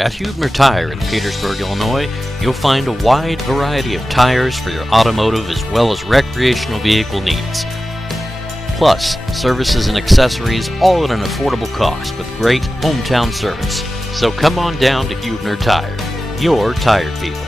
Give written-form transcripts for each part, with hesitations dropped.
At Huebner Tire in Petersburg, Illinois, you'll find a wide variety of tires for your automotive as well as recreational vehicle needs. Plus, services and accessories all at an affordable cost with great hometown service. So come on down to Huebner Tire, your tire people.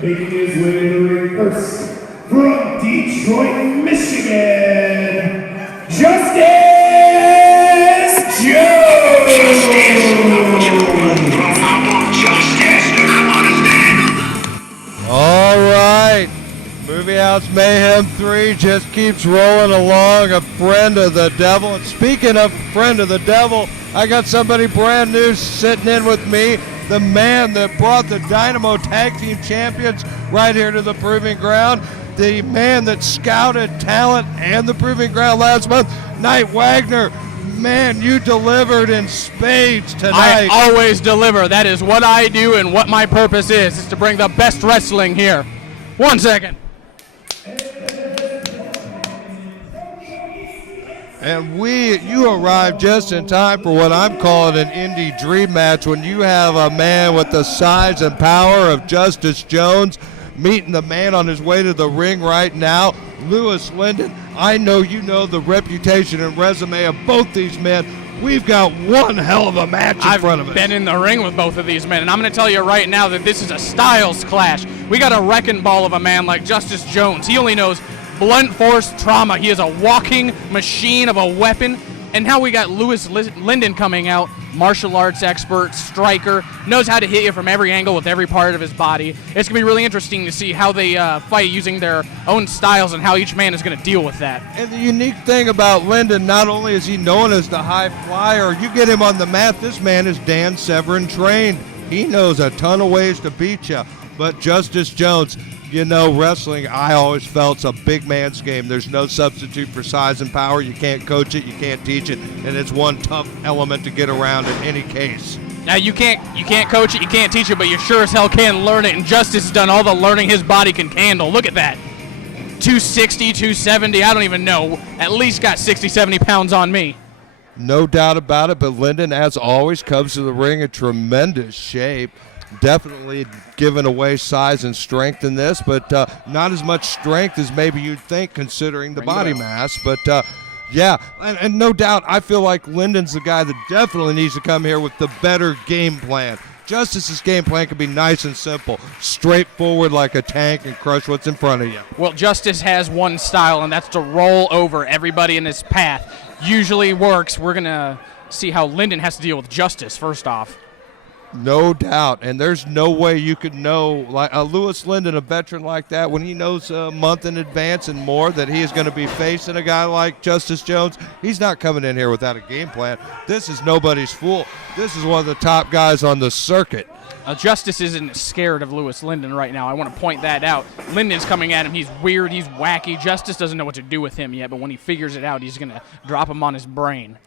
Making his way to the ring first, from Detroit, Michigan, Justice Jones! All right, Movie House Mayhem 3 just keeps rolling along, a friend of the devil. And speaking of friend of the devil, I got somebody brand new sitting in with me. The man that brought the Dynamo Tag Team Champions right here to the Proving Ground. The man that scouted talent and the Proving Ground last month, Knight Wagner. Man, you delivered in spades tonight. I always deliver. That is what I do and what my purpose is to bring the best wrestling here. 1 second. And you arrived just in time for what I'm calling an indie dream match, when you have a man with the size and power of Justice Jones meeting the man on his way to the ring right now, Louis Lyndon. I know you know the reputation and resume of both these men. We've got one hell of a match in front of us. I've been in the ring with both of these men, and I'm going to tell you right now that this is a styles clash. We got a wrecking ball of a man like Justice Jones. He only knows blunt force trauma. He is a walking machine of a weapon. And now we got Louis Lyndon coming out, martial arts expert, striker, knows how to hit you from every angle with every part of his body. It's going to be really interesting to see how they fight using their own styles and how each man is going to deal with that. And the unique thing about Lyndon, not only is he known as the high flyer, you get him on the mat, this man is Dan Severn trained. He knows a ton of ways to beat you. But Justice Jones, you know, wrestling, I always felt, it's a big man's game. There's no substitute for size and power. You can't coach it, you can't teach it, and it's one tough element to get around in any case. Now you can't coach it, you can't teach it, but you sure as hell can learn it, and Justice has done all the learning his body can handle. Look at that. 260, 270, I don't even know. At least got 60, 70 pounds on me. No doubt about it, but Lyndon, as always, comes to the ring in tremendous shape. Definitely giving away size and strength in this, but not as much strength as maybe you'd think considering the body mass. But yeah, and no doubt, I feel like Lyndon's the guy that definitely needs to come here with the better game plan. Justice's game plan can be nice and simple, straightforward like a tank and crush what's in front of you. Well, Justice has one style, and that's to roll over everybody in his path. Usually works. We're going to see how Lyndon has to deal with Justice first off. No doubt, and there's no way you could know, like Louis Lyndon, a veteran like that, when he knows a month in advance and more that he is going to be facing a guy like Justice Jones. He's not coming in here without a game plan. This is nobody's fool. This is one of the top guys on the circuit. Justice isn't scared of Louis Lyndon right now. I want to point that out. Lyndon's coming at him. He's weird. He's wacky. Justice doesn't know what to do with him yet, but when he figures it out, he's going to drop him on his brain.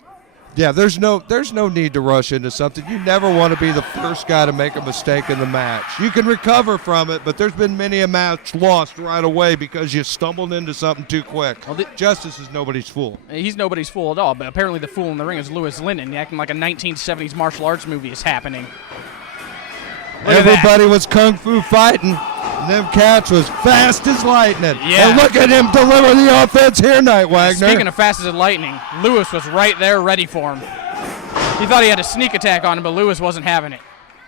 Yeah, there's no need to rush into something. You never want to be the first guy to make a mistake in the match. You can recover from it, but there's been many a match lost right away because you stumbled into something too quick. Well, Justice is nobody's fool. He's nobody's fool at all, but apparently the fool in the ring is Louis Lyndon, acting like a 1970s martial arts movie is happening. Everybody was kung fu fighting, and them cats was fast as lightning. Yeah. And look at him deliver the offense here, Knight Wagner. Speaking of fast as lightning, Louis was right there ready for him. He thought he had a sneak attack on him, but Louis wasn't having it.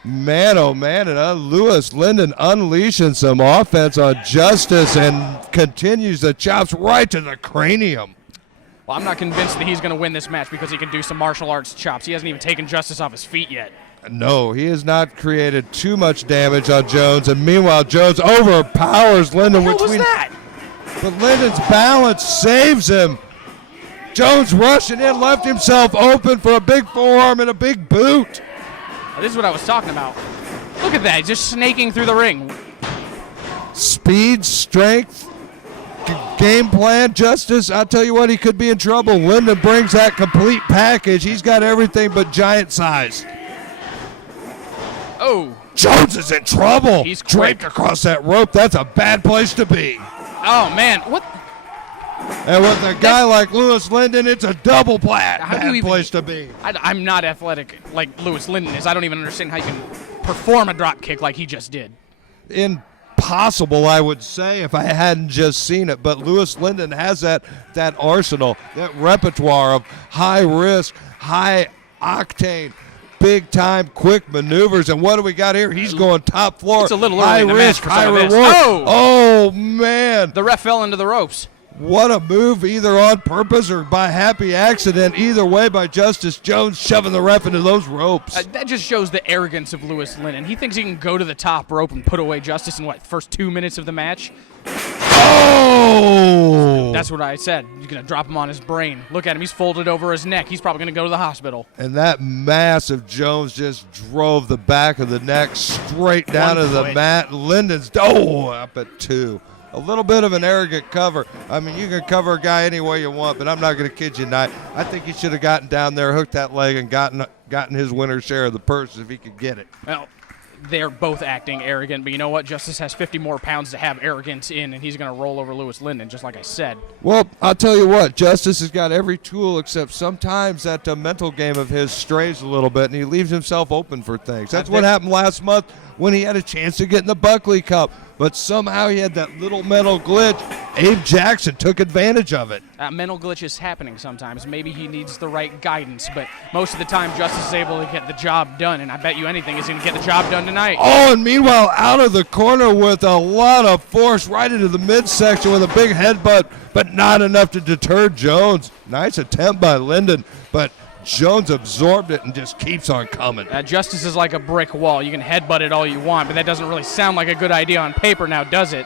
Man, oh man, and Louis Lyndon unleashing some offense on Justice and continues the chops right to the cranium. Well, I'm not convinced that he's going to win this match because he can do some martial arts chops. He hasn't even taken Justice off his feet yet. No, he has not created too much damage on Jones, and meanwhile Jones overpowers Lyndon. What was that? But Lyndon's balance saves him. Jones rushing in, left himself open for a big forearm and a big boot. This is what I was talking about. Look at that, he's just snaking through the ring. Speed, strength, game plan, Justice. I'll tell you what, he could be in trouble. Lyndon brings that complete package. He's got everything but giant size. Oh. Jones is in trouble. He's draped across that rope. That's a bad place to be. Oh, man. What? And with a guy like Louis Lyndon, it's a double bad place to be. I'm not athletic like Louis Lyndon is. I don't even understand how you can perform a drop kick like he just did. Impossible, I would say, if I hadn't just seen it. But Louis Lyndon has that arsenal, that repertoire of high risk, high octane, big time, quick maneuvers. And what do we got here? He's going top floor. It's a little high early in the risk, match for high some of this. reward. Oh! Oh, man. The ref fell into the ropes. What a move, either on purpose or by happy accident. Either way, by Justice Jones shoving the ref into those ropes. That just shows the arrogance of Louis Lyndon. He thinks he can go to the top rope and put away Justice in, first 2 minutes of the match? Oh! That's what I said. You're going to drop him on his brain. Look at him. He's folded over his neck. He's probably going to go to the hospital. And that massive Jones just drove the back of the neck straight down to the mat. Lyndon's, up at 2. A little bit of an arrogant cover. I mean, you can cover a guy any way you want, but I'm not going to kid you not. I think he should have gotten down there, hooked that leg, and gotten his winner's share of the purse if he could get it. Well, they're both acting arrogant, but you know what? Justice has 50 more pounds to have arrogance in, and he's going to roll over Louis Lyndon, just like I said. Well, I'll tell you what. Justice has got every tool, except sometimes that mental game of his strays a little bit, and he leaves himself open for things. That's what happened last month when he had a chance to get in the Buckley Cup. But somehow he had that little mental glitch. Abe Jackson took advantage of it. Mental glitch is happening sometimes. Maybe he needs the right guidance, but most of the time Justice is able to get the job done, and I bet you anything he's going to get the job done tonight. Oh, and meanwhile, out of the corner with a lot of force right into the midsection with a big headbutt, but not enough to deter Jones. Nice attempt by Lyndon, but Jones absorbed it and just keeps on coming. Justice is like a brick wall. You can headbutt it all you want, but that doesn't really sound like a good idea on paper now, does it?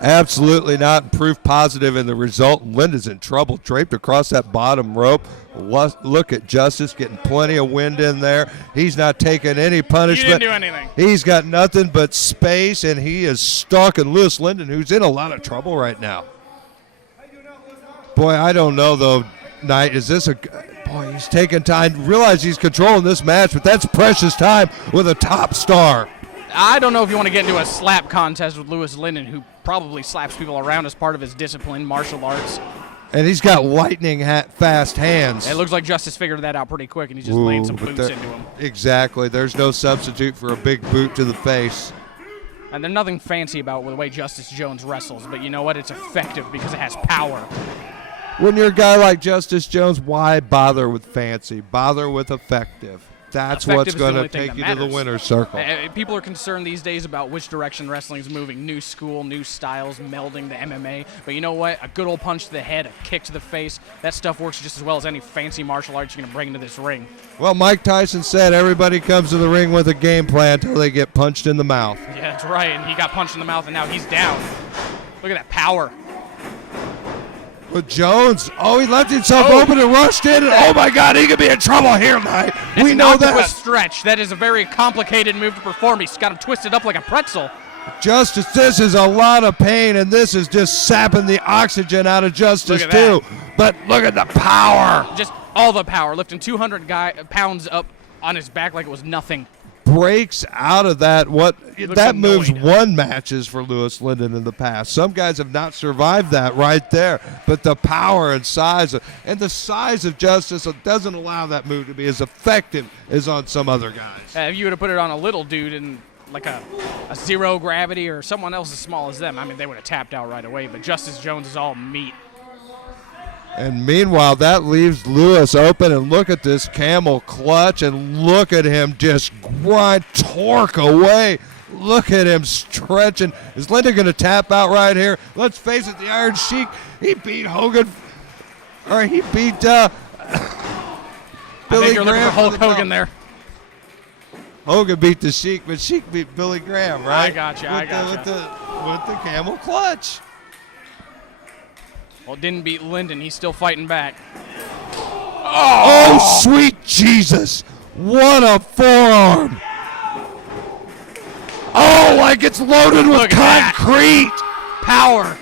Absolutely not. Proof positive in the result. Lyndon's in trouble, draped across that bottom rope. Look at Justice getting plenty of wind in there. He's not taking any punishment. He didn't do anything. He's got nothing but space, and he is stalking Louis Lyndon, who's in a lot of trouble right now. Boy, I don't know, though, Knight. Is this boy, he's taking time. Realize he's controlling this match, but that's precious time with a top star. I don't know if you want to get into a slap contest with Louis Lyndon, who probably slaps people around as part of his discipline, martial arts. And he's got lightning fast hands. It looks like Justice figured that out pretty quick, and he's just laying some boots into him. Exactly. There's no substitute for a big boot to the face. And there's nothing fancy about the way Justice Jones wrestles, but you know what? It's effective because it has power. When you're a guy like Justice Jones, why bother with fancy? Bother with effective. That's what's going to take you to the winner's circle. People are concerned these days about which direction wrestling is moving. New school, new styles, melding the MMA. But you know what? A good old punch to the head, a kick to the face, that stuff works just as well as any fancy martial arts you're going to bring into this ring. Well, Mike Tyson said everybody comes to the ring with a game plan until they get punched in the mouth. Yeah, that's right. And he got punched in the mouth, and now he's down. Look at that power. With Jones, he left himself open and rushed in, and oh my God, he could be in trouble here tonight. We know that. It's an stretch. That is a very complicated move to perform. He's got him twisted up like a pretzel. Justice, this is a lot of pain, and this is just sapping the oxygen out of Justice too. But look at the power. Just all the power, lifting 200 pounds up on his back like it was nothing. Breaks out of that. That move's annoyed. won matches for Louis Lyndon in the past. Some guys have not survived that right there. But the power and size of Justice doesn't allow that move to be as effective as on some other guys. If you would have put it on a little dude in like a zero gravity or someone else as small as them, I mean, they would have tapped out right away. But Justice Jones is all meat. And meanwhile, that leaves Louis open, and look at this camel clutch, and look at him just torque away. Look at him stretching. Is Lyndon going to tap out right here? Let's face it, the Iron Sheik, he beat Hogan, or he beat Billy you're Graham. looking for Hulk Hogan there. Hogan beat the Sheik, but Sheik beat Billy Graham, right? I got you. With the camel clutch. Well, didn't beat Lyndon. He's still fighting back. Oh, sweet Jesus. What a forearm. Oh, like it's loaded with Look at that. concrete. Power.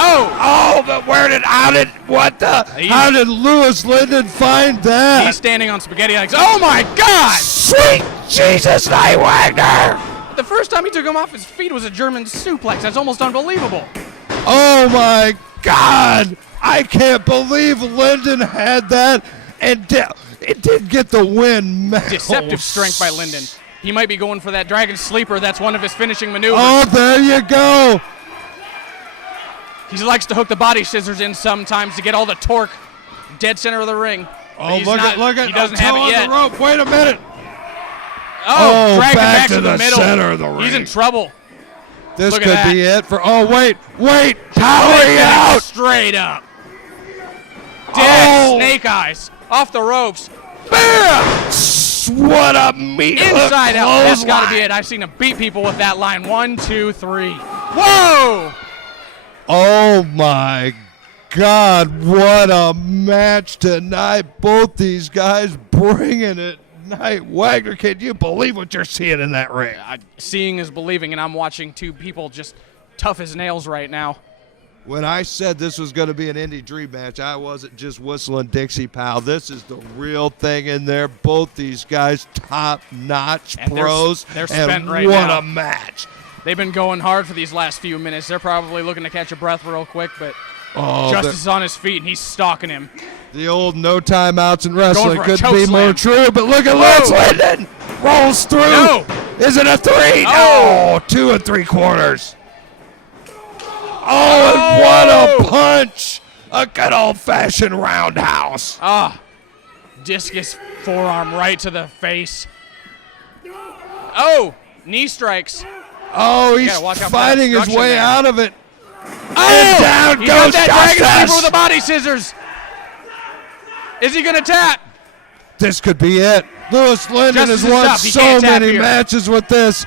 Oh, but how did Louis Lyndon find that? He's standing on spaghetti legs. Oh, my God. Sweet Jesus, Knight Wagner. The first time he took him off his feet was a German suplex. That's almost unbelievable. Oh, my God. I can't believe Lyndon had that, and it did get the win. Deceptive strength by Lyndon. He might be going for that Dragon Sleeper. That's one of his finishing maneuvers. Oh, there you go. He likes to hook the body scissors in sometimes to get all the torque dead center of the ring. Oh, look at He doesn't have it yet. the rope. Wait a minute. Oh, drag him back back to the middle. center of the ring. He's in trouble. This Look at could that. be it for. Oh, wait. Powering out. Straight up. Dead Oh. snake eyes. Off the ropes. Bam! What a meat hook Inside out. That's got to be clothesline. it. I've seen him beat people with that line. 1, 2, 3. Whoa! Oh, my God. What a match tonight. Both these guys bringing it. Knight Wagner, can you believe what you're seeing in that ring? Seeing is believing, and I'm watching two people just tough as nails right now. When I said this was going to be an indie dream match, I wasn't just whistling Dixie, pal. This is the real thing in there. Both these guys, top-notch And pros. they're spent and right what now. a match. They've been going hard for these last few minutes. They're probably looking to catch a breath real quick, but Oh, Justice is on his feet, and he's stalking him. the old no timeouts in wrestling for a couldn't choke be more slam. true, but look at Whoa. Louis Lyndon. Rolls through. No. Is it a 3? Oh. No, 2 3/4. Oh, and what a punch. A good old-fashioned roundhouse. Discus forearm right to the face. Oh, knee strikes. Oh, he's gotta watch out for fighting that his way obstruction there. out of it. Oh, And down he got goes that Dragon Justice. Sleeper with the body scissors. Is he gonna tap? This could be it. Louis Lyndon Justice has is won up. He so can't tap many here. matches with this.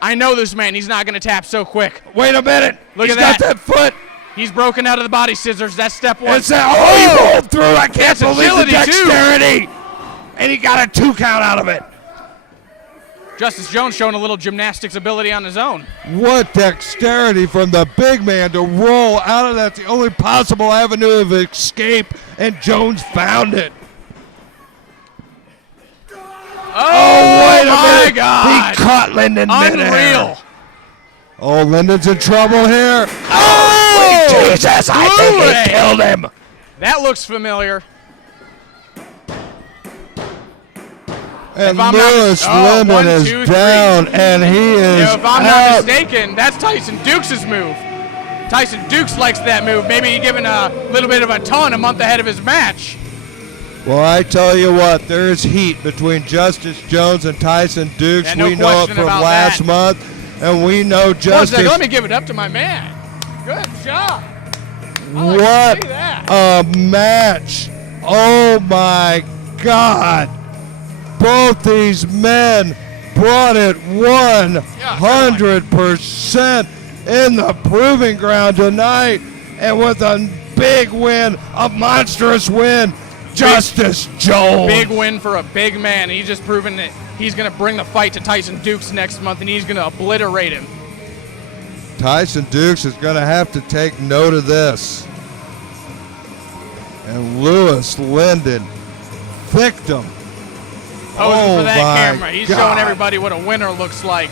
I know this man. He's not gonna tap so quick. Wait a minute. Look He's at got that foot. He's broken out of the body scissors. That's step one. It's that. Oh, he rolled through. I can't That's believe the agility, too. dexterity. And he got a 2 count out of it. Justice Jones showing a little gymnastics ability on his own. What dexterity from the big man to roll out of that. The only possible avenue of escape, and Jones found it. Oh, wait a my minute. God. He caught Lyndon midair. Unreal. Oh, Lyndon's in trouble here. Oh, Sweet Jesus, I think Louis. he killed him. That looks familiar. And If I'm not Louis mis- oh, Lyndon 1, is 2, 3. down, and he is If I'm not out. mistaken, that's Tyson Dukes' move. Tyson Dukes likes that move. Maybe he giving a little bit of a taunt a month ahead of his match. Well, I tell you what, there is heat between Justice Jones and Tyson Dukes. Yeah, no we know it question from about last that. month, and we know One Justice. second, let me give it up to my man. Good job. I like What to see that. a match! Oh my God! Both these men brought it 100% in the proving ground tonight, and with a big win, a monstrous win, Justice Jones. Big win for a big man. He's just proven that he's going to bring the fight to Tyson Dukes next month, and he's going to obliterate him. Tyson Dukes is going to have to take note of this. And Louis Lyndon, victim. Posing for that my camera. He's God. showing everybody what a winner looks like.